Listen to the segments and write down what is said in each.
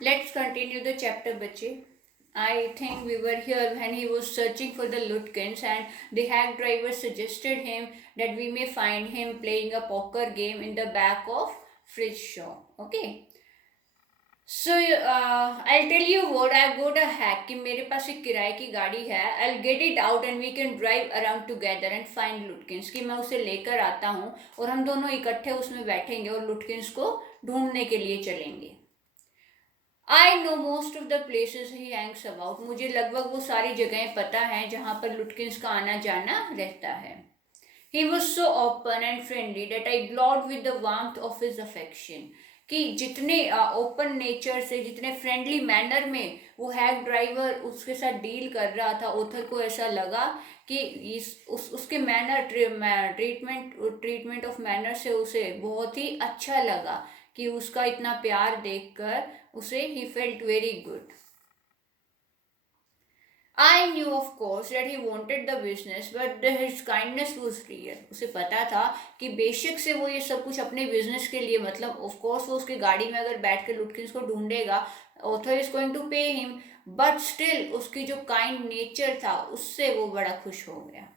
Let's continue the chapter, बच्चे. I think we were here when he was searching for the Lutkins, and the hack driver suggested him that we may find him playing a poker game in the back of fridge shop. Okay. So I'll tell you what, I got a hack कि मेरे पास एक किराए की गाड़ी है. I'll get it out and we can drive around together and find Lutkins. कि मैं उसे लेकर आता हूँ और हम दोनों इकट्ठे उसमें बैठेंगे और लुटकिंस को ढूंढने के लिए चलेंगे. I know most of the places he Hanks about. मुझे लगभग वो सारी जगहें पता हैं जहाँ पर लुटकिंस का आना जाना रहता है. He was so open and friendly that I glowed with the warmth of his affection. कि जितने ओपन नेचर से, जितने फ्रेंडली मैनर में वो हैक ड्राइवर उसके साथ डील कर रहा था, ओथर को ऐसा लगा कि उसके मैनर, ट्रीटमेंट ऑफ मैनर से उसे बहुत ही अच्छा लगा. कि उसका इतना प्यार देखकर उसे he felt very good. I knew of course that he wanted the business, but his kindness was real. उसे पता था कि बेशक से वो ये सब कुछ अपने बिजनेस के लिए, मतलब ऑफ कोर्स वो उसकी गाड़ी में अगर बैठ के लुटकिंस को ढूंढेगा, author is going to pay him, but still उसकी जो काइंड नेचर था उससे वो बड़ा खुश हो गया.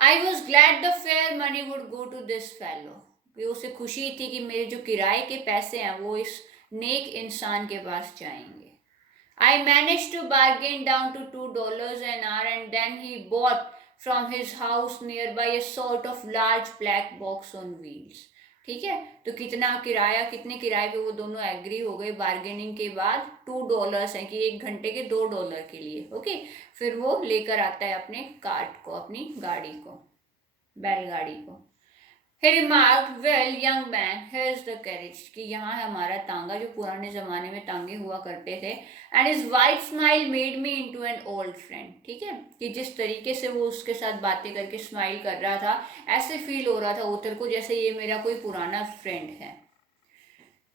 I was glad the fair money would go to this fellow. उसे खुशी थी कि मेरे जो किराए के पैसे हैं वो इस नेक इंसान के पास जाएंगे. I managed to bargain down to $2 an hour, and then he bought from his house nearby a sort of large black box on wheels. ठीक है, तो कितने किराए पे वो दोनों एग्री हो गए बार्गेनिंग के बाद. $2 है कि 1 घंटे के $2 के लिए. ओके, फिर वो लेकर आता है अपने कार्ट को, अपनी गाड़ी को, बैलगाड़ी को. He remarked, "Well, young man, here's the carriage." कि यहाँ है हमारा तांगा, जो पुराने ज़माने में तांगे हुआ करते थे. And his wide smile made me into an old friend. ठीक है, कि जिस तरीके से वो उसके साथ बातें करके स्माइल कर रहा था, ऐसे फील हो रहा था उतर को जैसे ये मेरा कोई पुराना फ्रेंड है.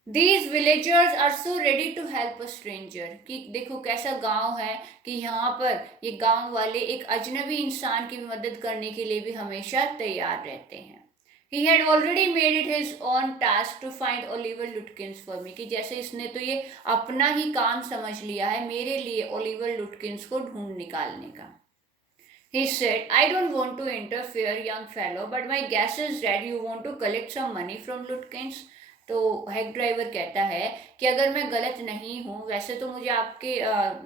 These villagers are so ready to help a stranger. कि देखो कैसा गांव है कि यहाँ पर ये गांव वाले एक अजनबी इंसान की मदद करने के लिए भी हमेशा तैयार रहते हैं. He had already made it his own task to find Oliver Lutkins for me. कि जैसे इसने तो ये अपना ही काम समझ लिया है मेरे लिए ओलिवर लुटकिंस को ढूंढ निकालने का. He said, "I don't want to interfere, young fellow, but my guess is that you want to collect some money from Lutkins." तो हैक ड्राइवर कहता है कि अगर मैं गलत नहीं हूँ, वैसे तो मुझे आपके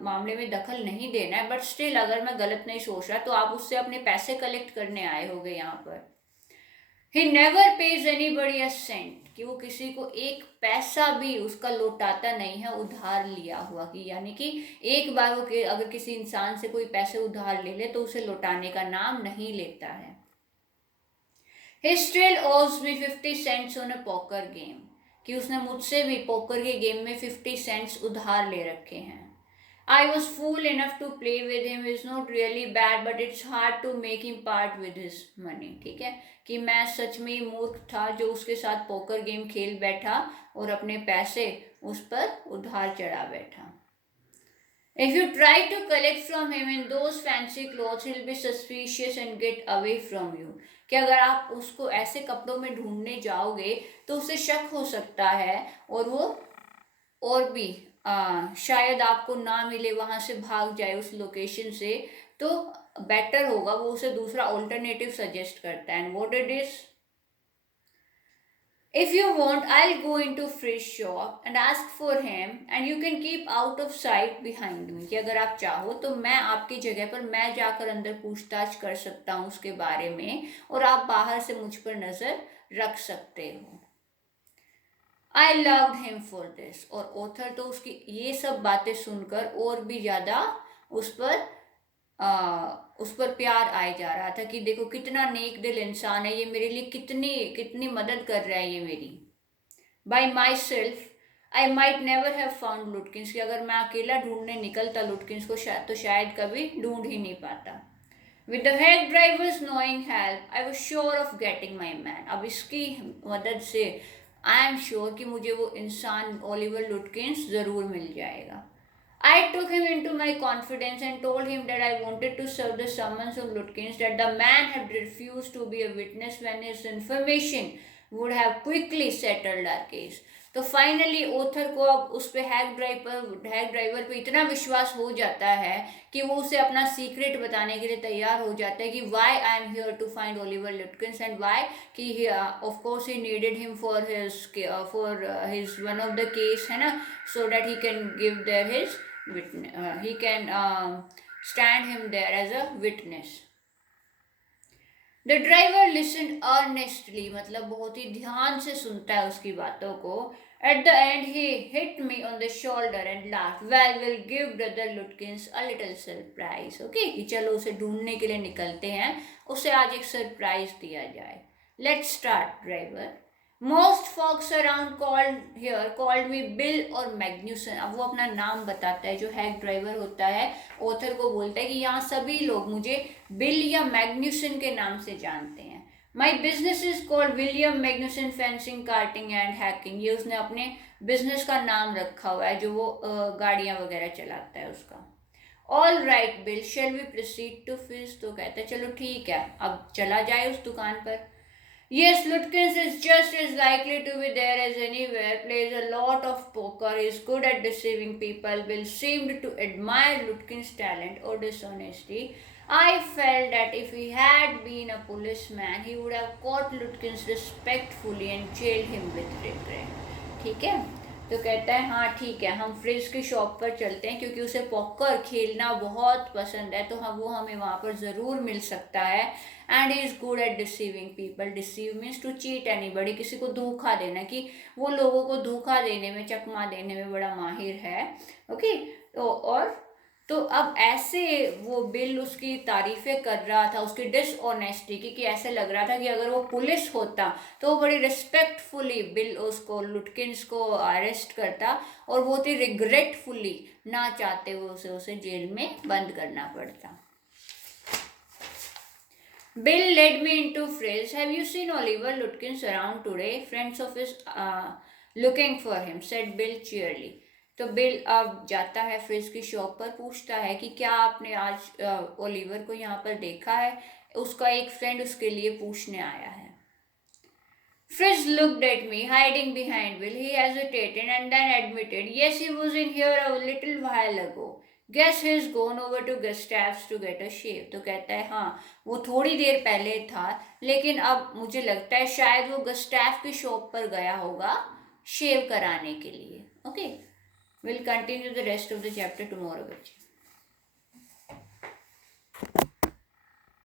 मामले में दखल नहीं देना है, बट स्टिल अगर मैं गलत नहीं सोच रहा तो आप उससे अपने पैसे कलेक्ट करने आए होगे यहाँ पर. He never pays anybody a cent. कि वो किसी को एक पैसा भी उसका लौटाता नहीं है उधार लिया हुआ. कि यानी कि एक बार वो अगर किसी इंसान से कोई पैसे उधार ले ले तो उसे लौटाने का नाम नहीं लेता है. He still owes me 50 cents on a poker game. कि उसने मुझसे भी पोकर के गेम में 50 सेंट्स उधार ले रखे हैं. I was fool enough to play with him. It's not really bad, but it's hard to make him part with his money. ठीक है, कि मैं सच में ही मूर्ख था जो उसके साथ पोकर गेम खेल बैठा और अपने पैसे उस पर उधार चढ़ा बैठा. If you try to collect from him in those fancy clothes, he'll be suspicious and get away from you. कि अगर आप उसको ऐसे कपड़ों में ढूंढने जाओगे तो उसे शक हो सकता है और वो और भी शायद आपको ना मिले, वहाँ से भाग जाए उस लोकेशन से. तो बेटर होगा, वो उसे दूसरा ऑल्टरनेटिव सजेस्ट करता है. And what it is, if you want I will go into fridge shop and ask for him and you can keep out of site behind me. कि अगर आप चाहो तो मैं आपकी जगह पर मैं जाकर अंदर पूछताछ कर सकता हूँ उसके बारे में और आप बाहर से मुझ पर नजर रख सकते हो. I loved him for this. और ऑथर तो उसकी ये सब बातें सुनकर और भी ज़्यादा उस पर प्यार आए जा रहा था. कि देखो कितना नेक दिल इंसान है ये, मेरे लिए कितनी कितनी मदद कर रहा है ये मेरी. By my self I might never have found लुटकिंस. कि अगर मैं अकेला ढूंढने निकलता लुटकिंस को तो शायद कभी ढूंढ ही नहीं पाता. With the head driver's knowing help, I was sure of getting my man. अब इसकी मदद से आई एम श्योर कि मुझे वो इंसान ओलिवर लुटकिंस ज़रूर मिल जाएगा. I took him into my confidence and told him that I wanted to serve the summons on Lutkins, that the man had refused to be a witness when his information would have quickly settled our case. तो finally author को अब उस पे hack driver पे इतना विश्वास हो जाता है कि वो उसे अपना सीक्रेट बताने के लिए तैयार हो जाता है कि why I am here to find Oliver Lutkins and why कि of course he needed him for his one of the case, है ना, so that he can give there his witness, he can stand him there as a witness. The driver listened earnestly, मतलब बहुत ही ध्यान से सुनता है उसकी बातों को. At the end he hit me on the shoulder and laughed. Well, we'll give brother Lutkins a little surprise. Okay, कि चलो उसे ढूंढने के लिए निकलते हैं, उसे आज एक सरप्राइज दिया जाए. Let's start, driver. Most folks around called me bill और मैग्न्यूसन. अब वो अपना नाम बताता है, जो हैक ड्राइवर होता है ऑथर को बोलता है कि यहाँ सभी लोग मुझे बिल या मैग्न्यूसन के नाम से जानते हैं. My business is called William Magnusson fencing carting and hacking. ये उसने अपने बिजनेस का नाम रखा हुआ है, जो वो गाड़ियाँ वगैरह चलाता है उसका. All right Bill, shall we proceed to fish. तो कहता है चलो ठीक है, अब चला जाए उस दुकान पर. Yes, Lutkins is just as likely to be there as anywhere, plays a lot of poker, is good at deceiving people. Bill seemed to admire Lutkins' talent or dishonesty. I felt that if he had been a policeman, he would have caught Lutkins respectfully and jailed him with regret. ठीक है, तो कहता है हाँ ठीक है, हम fridge की शॉप पर चलते हैं क्योंकि उसे पॉकर खेलना बहुत पसंद है, तो वो हमें वहाँ पर ज़रूर मिल सकता है. And he is good at deceiving people. Deceive means to cheat anybody, किसी को धोखा देना, कि वो लोगों को धोखा देने में, चकमा देने में बड़ा माहिर है. ओके, तो अब ऐसे वो बिल उसकी तारीफ़ें कर रहा था उसकी डिसऑनेस्टी की, कि ऐसे लग रहा था कि अगर वो पुलिस होता तो वो बड़ी रिस्पेक्टफुली बिल उसको लुटकिंस को अरेस्ट करता और बहुत ही रिग्रेटफुली ना चाहते हुए उसे जेल में बंद करना पड़ता. Bill led me into Frizz. Have you seen Oliver Lutkins around today? Friends of his looking for him, said Bill cheerily. तो बिल अब जाता है फ्रिज की शॉप पर, पूछता है कि क्या आपने आज ओलिवर को यहाँ पर देखा है, उसका एक फ्रेंड उसके लिए पूछने आया है. Frizz looked at me, hiding behind Bill. He hesitated and then admitted, yes, he was in here a little while ago. Guess he's gone over to Gustav's to get a shave. तो कहता है हाँ, वो थोड़ी देर पहले था, लेकिन अब मुझे लगता है शायद वो गस्टैफ की शॉप पर गया होगा शेव कराने के लिए. Okay, we'll continue the rest of the chapter tomorrow.